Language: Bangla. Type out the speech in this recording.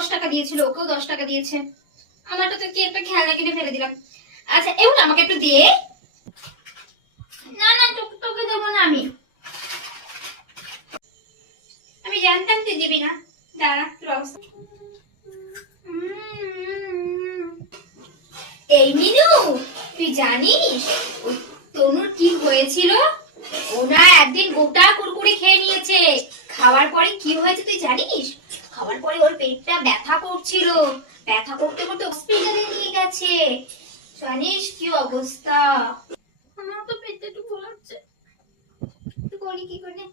10 টাকা দিয়েছিল, ওকেও 10 টাকা দিয়েছে। আমারটা তো কি একটা খেলনা কিনে ফেলে দিলাম। আচ্ছা এবার আমাকে একটু দিয়ে। না না, তোকে দেবো না আমি। আমি জানতাম তুই দিবি না। দাঁড়া তোর অবস্থা। এই মিনু, তুই জানিস তনুর কি হয়েছিল? ওনা একদিন গোটা কুরকুরি খেয়ে নিয়েছে। খাওয়ার পরে কি হয়েছে তুই জানিস? খাওয়ার পরে ওর পেটটা ব্যথা করছিল, ব্যথা করতে করতে হসপিটালে নিয়ে গেছে। জানিস কি অবস্থা? আমার তো পেটটা একটু গোলাচ্ছে, তুই করি কি করে?